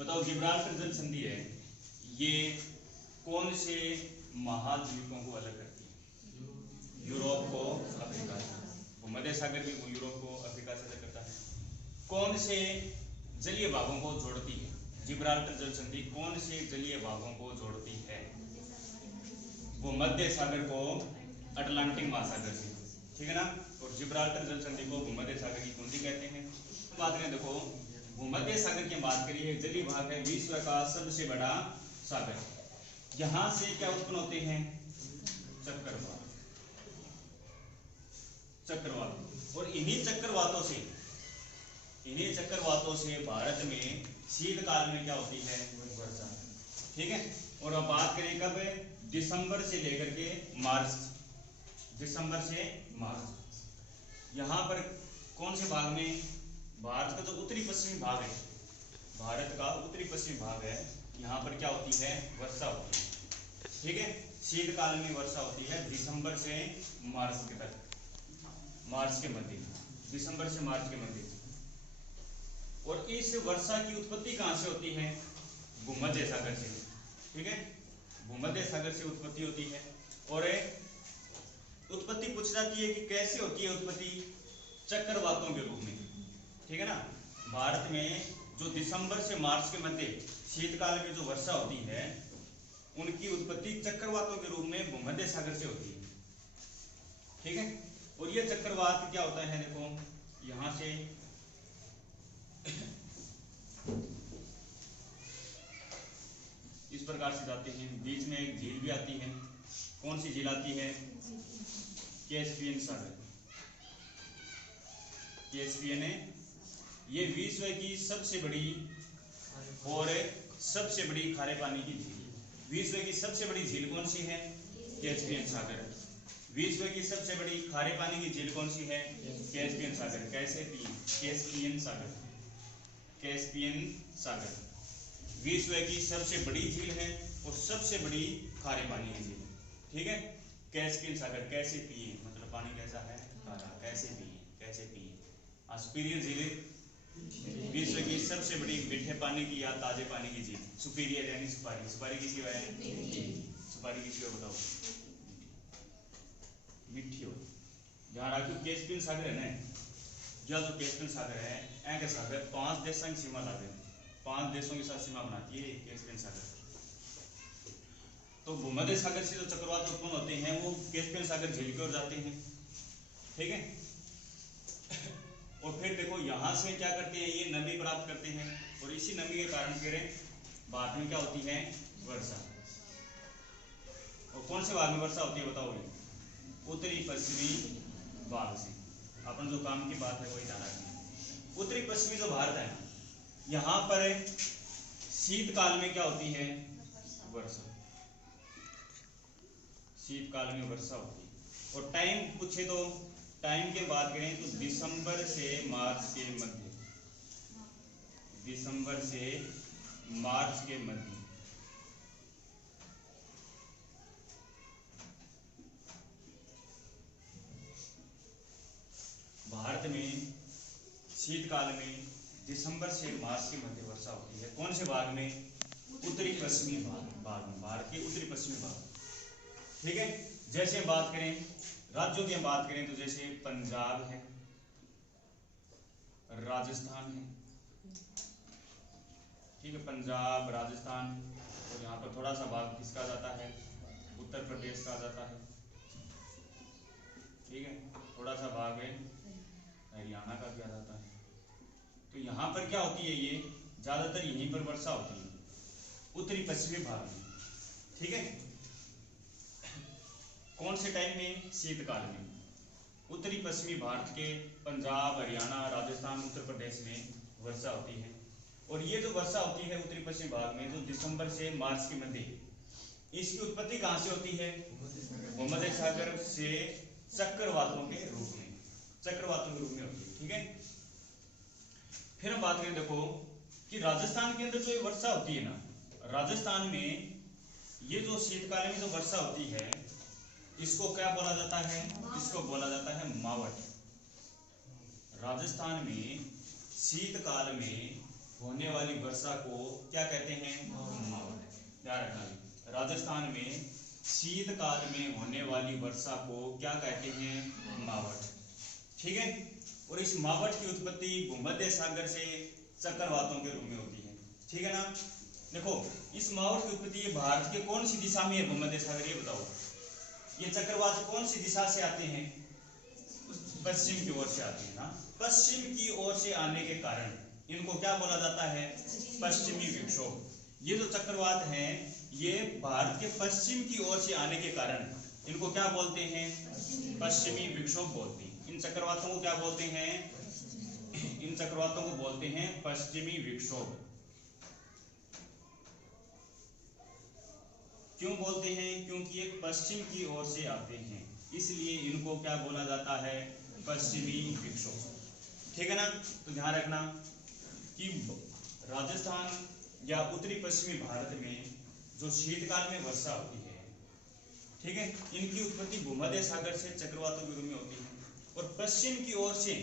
बताओ जिब्राल्टर जल संधि है, ये कौन से महाद्वीपों को अलग करती है? यूरोप को अफ्रीका से। भूमध्य सागर भी यूरोप को अफ्रीका से अलग करता है। कौन से जलीय भागों को जोड़ती है? जिब्राल्टर जल संधि कौन से जलीय भागों को जोड़ती है? भूमध्य सागर को अटलांटिक महासागर से, ठीक है ना। और जिब्राल्टर जल संधि को भूमध्य सागर की कुंजी कहते हैं। बात करें, देखो भूमध्य सागर की बात करिए, जलीय भाग है, विश्व का सबसे बड़ा सागर। यहां से क्या उत्पन्न होते हैं? चक्रवात। चक्रवात। और इन्हीं चक्रवातों से भारत में शीतकाल में क्या होती है? वर्षा। ठीक है। और अब बात करें कब? दिसंबर से लेकर के मार्च। दिसंबर से मार्च। यहां पर कौन से भाग में? भारत का जो उत्तरी पश्चिमी भाग है, भारत का उत्तरी पश्चिमी भाग है, यहाँ पर क्या होती है? वर्षा होती है। ठीक है। शीतकाल में वर्षा होती है दिसंबर से मार्च के तक, मार्च के मध्य, दिसंबर से मार्च के मध्य। और इस वर्षा की उत्पत्ति कहाँ से होती है? भूमध्य सागर से। ठीक है। भूमध्य सागर से उत्पत्ति होती है। और उत्पत्ति पूछ जाती है कि कैसे होती है उत्पत्ति? चक्रवातों के रूप में। ठीक है ना। भारत में जो दिसंबर से मार्च के मध्य शीतकाल में जो वर्षा होती है, उनकी उत्पत्ति चक्रवातों के रूप में भूमध्य सागर से होती है। ठीक है। और ये चक्रवात क्या होता है? देखो यहां से इस प्रकार से जाते हैं, बीच में एक झील भी आती है। कौन सी झील आती है? कैस्पियन सागर। कैस्पियन है, ये विश्व की सबसे बड़ी और सबसे बड़ी खारे पानी की झील। विश्व की सबसे बड़ी झील कौन सी है? कैस्पियन सागर। विश्व की सबसे बड़ी खारे पानी की झील कौन सी है? कैस्पियन सागर। कैसे पिए? कैस्पियन सागर। कैस्पियन सागर विश्व की सबसे बड़ी झील है और सबसे बड़ी खारे पानी की झील। ठीक है। कैस्पियन सागर। कैसे पिए मतलब पानी कैसा है? खारा। कैसे पिए? कैसे पिए? सुपीरियर झील विश्व की सबसे बड़ी मीठे पानी की या ताजे पानी की झील। सुपीरियर यानी सुपारी। सुपारी किसी है? सुपारी किसी हो? बताओ। मीठी हो। जहाँ राखी कैस्पियन सागर है ना, जो कैस्पियन सागर है, ऐसे सागर 5 देशों की सीमा लाते हैं, 5 देशों के साथ सीमा बनाती है कैस्पियन सागर। तो भूमध्य सागर से जो चक्रवात उत्पन्न होते हैं वो कैस्पियन सागर झील की ओर जाते हैं। ठीक है। और फिर देखो यहां से क्या करते हैं? ये नमी प्राप्त करते हैं और इसी नमी के कारण फिर भारत में क्या होती है? वर्षा। और कौन से भाग में वर्षा होती है बताओ? उत्तरी पश्चिमी भाग से। अपन जो काम की बात है वही ध्यान रखना। उत्तरी पश्चिमी जो भारत है, यहाँ पर शीतकाल में क्या होती है? वर्षा। शीतकाल में वर्षा होती है। और टाइम पूछे तो टाइम की बात करें तो दिसंबर से मार्च के मध्य। दिसंबर से मार्च के मध्य। भारत में शीतकाल में दिसंबर से मार्च के मध्य वर्षा होती है। कौन से भाग में? उत्तरी पश्चिमी भाग में, भारत के उत्तरी पश्चिमी भाग। ठीक है। जैसे बात करें राज्यों की बात करें तो जैसे पंजाब है, राजस्थान है। ठीक है। पंजाब, राजस्थान। और यहाँ पर थोड़ा सा भाग किसका जाता है? उत्तर प्रदेश का जाता है। ठीक है। थोड़ा सा भाग है हरियाणा का भी आ जाता है। तो यहाँ पर क्या होती है? ये ज्यादातर यहीं पर वर्षा होती है, उत्तरी पश्चिमी भाग में। ठीक है। कौन से टाइम में? शीतकाल में। उत्तरी पश्चिमी भारत के पंजाब, हरियाणा, राजस्थान, उत्तर प्रदेश में वर्षा होती है। और ये जो वर्षा होती है उत्तरी पश्चिमी भाग में, जो दिसंबर से मार्च के मध्य, इसकी उत्पत्ति कहाँ से होती है? भूमध्य सागर से चक्रवातों के रूप में। चक्रवातों के रूप में होती है। ठीक है। फिर हम बात करें देखो कि राजस्थान के अंदर जो ये वर्षा होती है ना, राजस्थान में ये जो शीतकाल में जो वर्षा होती है, इसको क्या बोला जाता है? इसको बोला जाता है मावठ। राजस्थान में शीतकाल में होने वाली वर्षा को क्या कहते हैं? मावठ। ध्यान रखना, राजस्थान में शीतकाल में होने वाली वर्षा को क्या कहते हैं? मावठ। ठीक है। और इस मावठ की उत्पत्ति भूमध्य सागर से चक्रवातों के रूप में होती है। ठीक है ना। देखो, इस मावठ की उत्पत्ति ये भारत के कौन सी दिशा में है? भूमध्य सागर, ये बताओ। ये चक्रवात कौन सी दिशा से आते हैं? पश्चिम की ओर से आते हैं ना। पश्चिम की ओर से आने के कारण इनको क्या बोला जाता है? पश्चिमी विक्षोभ। ये जो चक्रवात हैं, ये भारत के पश्चिम की ओर से आने के कारण इनको क्या बोलते हैं? पश्चिमी विक्षोभ बोलते हैं। इन चक्रवातों को क्या बोलते हैं? इन चक्रवातों को बोलते हैं पश्चिमी विक्षोभ। क्यों बोलते हैं? क्योंकि ये पश्चिम की ओर से आते हैं, इसलिए इनको क्या बोला जाता है? पश्चिमी विक्षोभ। ठीक है ना। तो ध्यान रखना कि राजस्थान या उत्तरी पश्चिमी भारत में जो शीतकाल में वर्षा होती है, ठीक है, इनकी उत्पत्ति भूमध्य सागर से चक्रवातों के रूप में होती है। और पश्चिम की ओर से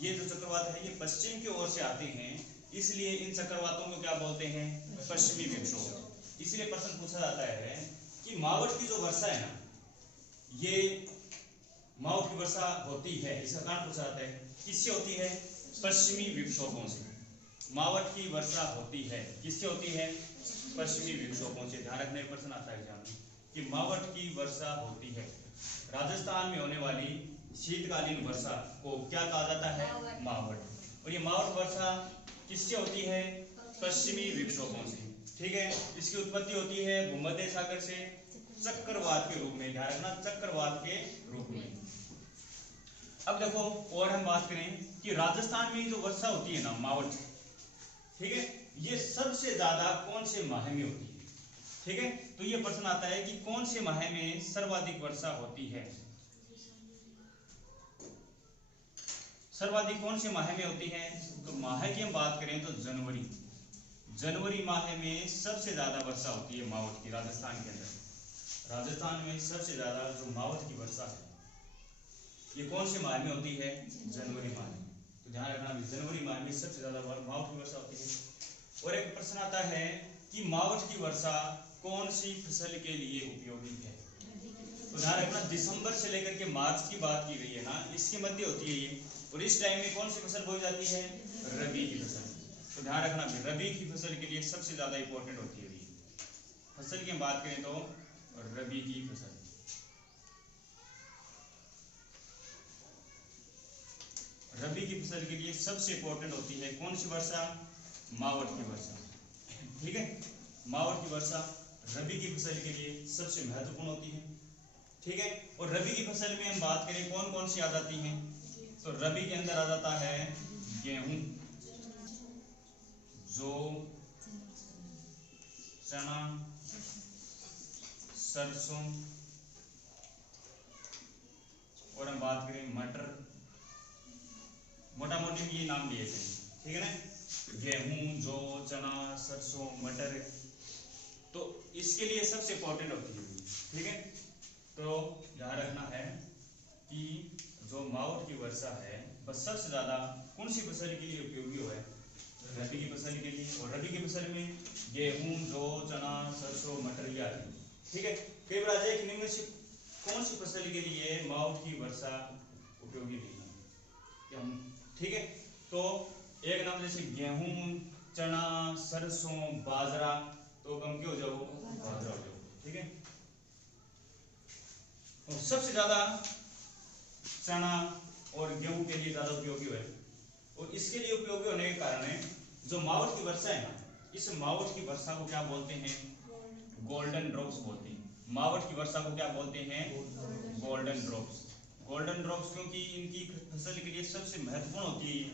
ये जो चक्रवात है, ये पश्चिम की ओर से आते हैं, इसलिए इन चक्रवातों को क्या बोलते हैं? पश्चिमी विक्षोभ। इसलिए प्रश्न पूछा जाता है कि मावठ की जो वर्षा है ना, ये मावठ की वर्षा होती है, इसका कारण पूछा जाता है किससे होती है? पश्चिमी विक्षोभों से। मावठ की वर्षा होती है किससे होती है? पश्चिमी विक्षोभों से। ध्यान रखने का प्रश्न आता है एग्जाम में कि मावठ की वर्षा होती है। राजस्थान में होने वाली शीतकालीन वर्षा को क्या कहा जाता है? मावठ। और ये मावठ वर्षा किससे होती है? पश्चिमी विक्षोभों से। ठीक है। इसकी उत्पत्ति होती है भूमध्य सागर से चक्रवात के रूप में। ध्यान रखना, चक्रवात के रूप में। अब देखो, और हम बात करें कि राजस्थान में जो वर्षा होती है ना, मावठ, ठीक है, ये सबसे ज्यादा कौन से माह में होती है? ठीक है। तो ये प्रश्न आता है कि कौन से माह में सर्वाधिक वर्षा होती है? सर्वाधिक कौन से माह में होती है? तो माह की हम बात करें तो जनवरी माह में सबसे ज्यादा वर्षा होती है मावठ की। राजस्थान के अंदर, राजस्थान में सबसे ज्यादा जो मावठ की वर्षा है, ये कौन से माह में होती है? जनवरी माह में। तो ध्यान रखना, जनवरी माह में सबसे ज्यादा मावठ की वर्षा होती है। और एक प्रश्न आता है कि मावठ की वर्षा कौन सी फसल के लिए उपयोगी है? तो ध्यान रखना, दिसंबर से लेकर के मार्च की बात की गई है ना, इसके मध्य होती है ये। और इस टाइम में कौन सी फसल बोई जाती है? रबी की फसल। तो ध्यान रखना, रबी की फसल के लिए सबसे ज्यादा इंपॉर्टेंट होती है फसल की हम बात करें तो रबी की फसल। रबी की फसल के लिए सबसे इंपॉर्टेंट होती है कौन सी वर्षा? मावठ की वर्षा। ठीक है। मावठ की वर्षा रबी की फसल के लिए सबसे महत्वपूर्ण होती है। ठीक है। और रबी की फसल में हम बात करें कौन कौन सी आ जाती हैं? तो रबी के अंदर आ जाता है गेहूं, जौ, चना, सरसों, और हम बात करें मटर। मोटा मोटी ये नाम लिए थे, ठीक है ना, गेहूं, जौ, चना, सरसों, मटर। तो इसके लिए सबसे इंपॉर्टेंट होती है, ठीक है। तो ध्यान रखना है कि जो मावठ की वर्षा है बस सबसे ज्यादा कौन सी फसल के लिए उपयोगी हो है? रबी की फसल के लिए। और रबी की फसल में गेहूं, जौ, चना, सरसों, मटर ये आदि। ठीक है। कई बार आ जाए कि निम्न से कौन सी फसल के लिए मावठ की वर्षा उपयोगी नहीं है? ठीक है। तो एक नाम जैसे गेहूं, चना, सरसों, बाजरा, तो कम क्यों हो जाओ? बाजरा हो जाओ। ठीक है। और सबसे ज्यादा चना और गेहूं के लिए ज्यादा उपयोगी है। और इसके लिए उपयोगी होने के कारण है जो मावठ की वर्षा है ना, इस मावठ की वर्षा को क्या बोलते हैं? गोल्डन ड्रॉप्स बोलते हैं। मावठ की वर्षा को क्या बोलते हैं? Golden drops. गोल्डन ड्रॉप्स क्योंकि इनकी फसल के लिए सबसे महत्वपूर्ण होती है।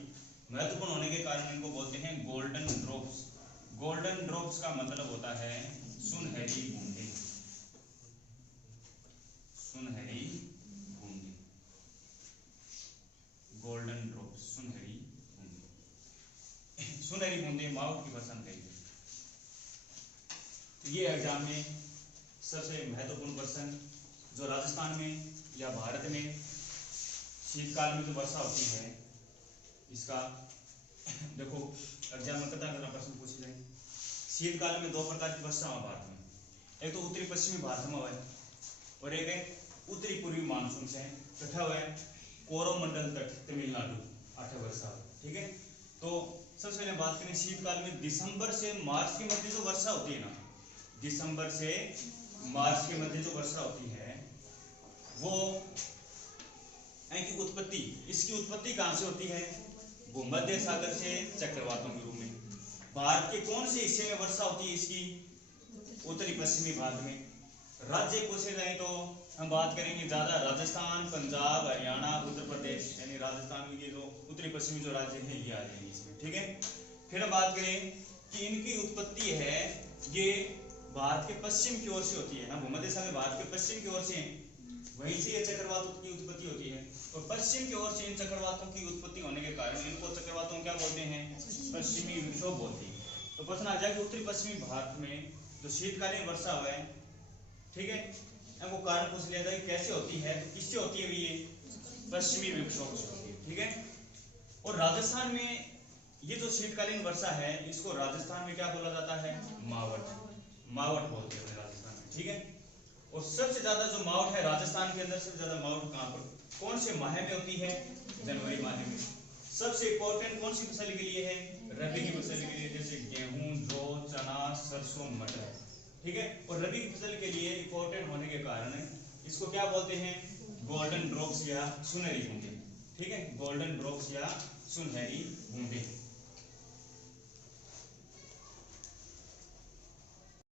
महत्वपूर्ण होने के कारण इनको बोलते हैं गोल्डन ड्रॉप्स। गोल्डन ड्रॉप्स का मतलब होता है सुनहरी बूंदें। सुनहरी बूंदें, गोल्डन ड्रॉप्स, सुनहरी बूंदें। सुनहरी बूंदें मावठ की वर्षा में। तो ये एग्जाम में सबसे महत्वपूर्ण प्रश्न जो राजस्थान में या भारत में शीतकाल में जो वर्षा होती है, इसका देखो एग्जाम में कितना प्रश्न पूछे जाए। शीतकाल में दो प्रकार की वर्षा हुआ भारत में, एक तो उत्तरी पश्चिमी भारत में हुआ है और एक है उत्तरी पूर्वी मानसून से तथा हुआ है कोरोमंडल तट तमिलनाडु 8 वर्षा। ठीक है, तो सबसे पहले बात करें शीतकाल में दिसंबर से मार्च के मध्य जो वर्षा होती है ना, दिसंबर से मार्च के मध्य जो वर्षा होती है वो की उत्पत्ति, इसकी उत्पत्ति कहां से होती है? भूमध्य सागर से चक्रवातों के रूप में। भारत के कौन से हिस्से में वर्षा होती है इसकी? उत्तरी पश्चिमी भारत में। राज्य पूछे जाए तो हम बात करेंगे ज्यादा राजस्थान, पंजाब, हरियाणा, उत्तर प्रदेश, यानी राजस्थान के जो उत्तरी पश्चिमी जो राज्य हैं ये आ जाएंगे इसमें। ठीक है, फिर हम बात करें कि इनकी उत्पत्ति है ये भारत के पश्चिम की ओर से होती है ना, भूमध्य सागर भारत के पश्चिम की ओर से, वहीं से ये चक्रवातों की उत्पत्ति होती है और पश्चिम की ओर से इन चक्रवातों की उत्पत्ति होने के कारण इनको चक्रवातों क्या बोलते हैं? पश्चिमी विक्षोभ बोलते हैं। तो प्रश्न आ जाए कि उत्तरी पश्चिमी भारत में जो शीतकालीन वर्षा हुआ है, ठीक है, वो कारण पूछ लिया जाए कैसे होती है, तो किससे होती है? ये पश्चिमी विक्षोभ से होती है। ठीक है, और राजस्थान में ये जो शीतकालीन वर्षा है इसको राजस्थान में क्या बोला जाता है? मावठ, मावठ बोलते हैं राजस्थान में। ठीक है, और सबसे ज्यादा जो मावठ है राजस्थान के अंदर, सबसे ज्यादा मावठ कहां पर, कौन से माह में होती है? जनवरी माह में। सबसे इंपॉर्टेंट कौन सी फसल के लिए है? रबी की फसल के लिए, जैसे गेहूं, जौ, चना, सरसों, मटर। ठीक है, और रबी की फसल के लिए इंपॉर्टेंट होने के कारण इसको क्या बोलते हैं? गोल्डन ड्रॉप्स या सुनहरी बूंदे। ठीक है, गोल्डन ड्रॉप्स या सुनहरी बूंदे।